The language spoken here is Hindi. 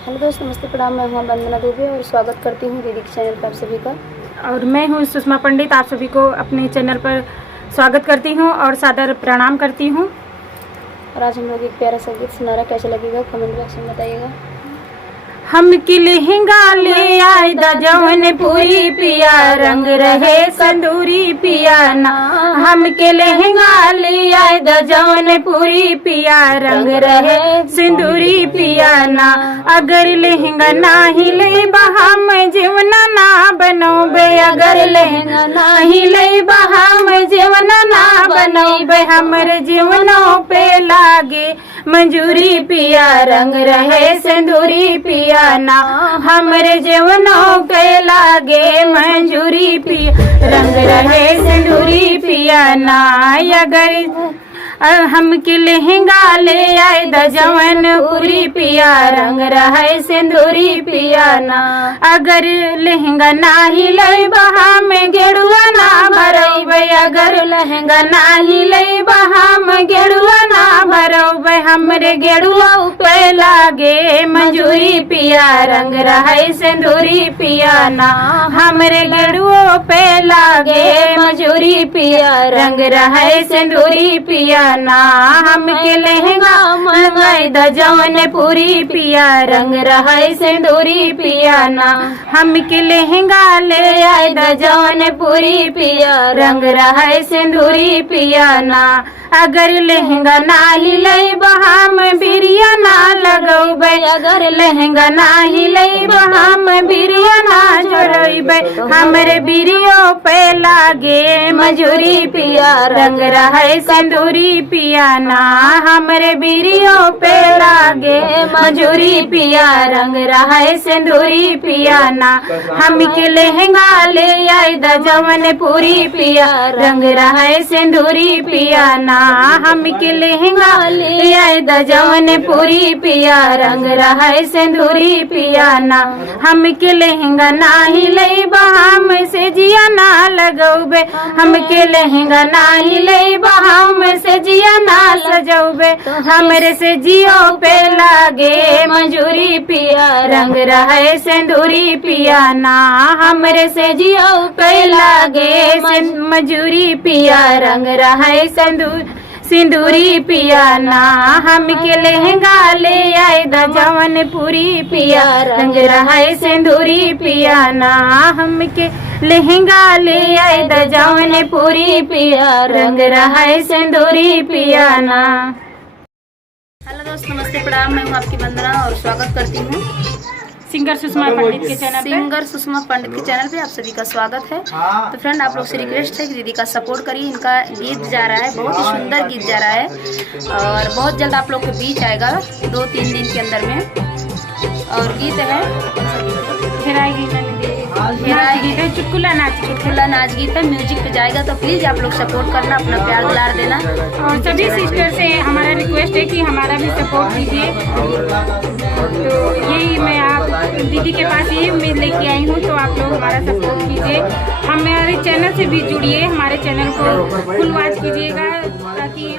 हेलो दोस्त, नमस्ते, प्रणाम। मैं हूँ वंदना दुबे और स्वागत करती हूँ दीदी के चैनल पर आप सभी का। और मैं हूँ सुषमा पंडित, आप सभी को अपने चैनल पर स्वागत करती हूँ और सादर प्रणाम करती हूँ। और आज हम लोग एक प्यारा सा गीत सुना रहा, कैसा लगेगा कमेंट बॉक्स में बताइएगा। हम की लहंगा ले आए दा जवन पूरी पिया, रंग रहे संदूरी पिया ना। हम के लहंगा ले आए दा जवन पूरी पिया, रंग रहे सिंदूरी पिया ना। अगर लहंगा नाही ले बहा में जीवना ना बनोबे, अगर लहंगा नाही ले बहा में जीवना ना बनोबे। हमरे जीवनों पे लागे मंजूरी पिया, रंग रहे सिंदूरी पिया ना। हमरे जीवनों के लागे मंजूरी पिया, रंग रहे सिंदूरी पिया ना। अगर हम के लहंगा ले आए द जवन पूरी पिया, रंग रहे सिंदूरी पिया ना। अगर लहंगा नाही ले बहा में गेड़ुआ ना भरोबे, अगर लहंगा नाही ले बहा में गेड़ुआ ना भरोबे। हमरे गेड़ुआ पे लागे मंजूरी पिया, रंग रहे सिंदूरी पिया ना। हमरे गेड़ुओ पे लागे मंजूरी पिया, रंग रहे सिंदूरी पिया ना। हम के लहंगा मंगाई द जवन पूरी पिया, रंग रहे सिंदूरी पिया ना। हम के लहंगा ले आए द जवन पूरी पिया, रंग रहे सिंदूरी पिया ना। अगर लहंगा नाही ले बहा में बिरिया ना लगोबे, अगर लहंगा नाही ले बहा में बिरिया ना जोड़ोबे। हमरे बिरियो पे लागे मजूरी पिया, रंग रहे सिंदूरी पिया ना। हमरे बिरियो पे लागे मजूरी पिया, रंग रहे सिंदूरी पिया ना। हम के लहंगा ले आए द जवन पूरी पिया, रंग रहे सिंदूरी पिया ना। हम के लहंगा ले आए द जवन पूरी पिया, रंग रहे सिंदूरी पिया ना। हम के लहंगा नाही ले बहा में से जिया ना लगोबे, हम के लहंगा नाही ले बहा में से जिया ना सजोबे। हमरे से जियो पे लागे मंजूरी पिया, रंग रहे सिंदूरी पिया ना। हमरे से जियो पे लागे मंजूरी पिया, रंग रहे सिंदूरी पिया ना। हम के लहंगा ले आए द जवन पूरी पिया, रंग रहे सिंदूरी पिया ना। हम के लहंगा ले आए द जवन पूरी पिया, रंग रहे सिंदूरी पिया ना। हेलो दोस्त, नमस्ते, प्रणाम। मैं हूँ आपकी वंदना और स्वागत करती हूँ सिंगर सुषमा पंडित के चैनल पे। सिंगर सुषमा पंडित के चैनल पे आप सभी का स्वागत है। तो फ्रेंड, आप लोग से रिक्वेस्ट है कि दीदी का सपोर्ट करिए। इनका गीत जा रहा है, बहुत ही सुंदर गीत जा रहा है और बहुत जल्द आप लोग के बीच आएगा, 2-3 दिन के अंदर में। और गीत है चुटकुला नाच गीत है, म्यूजिक पे जाएगा। तो प्लीज आप लोग सपोर्ट करना, अपना प्यार दुलार देना। और सभी सिस्टर से हमारा रिक्वेस्ट है कि हमारा भी सपोर्ट कीजिए। तो यही मैं आप दीदी के पास यही उम्मीद लेके आई हूँ, तो आप लोग हमारा सपोर्ट कीजिए। हमारे चैनल से भी जुड़िए, हमारे चैनल को फुल वॉच कीजिएगा ताकि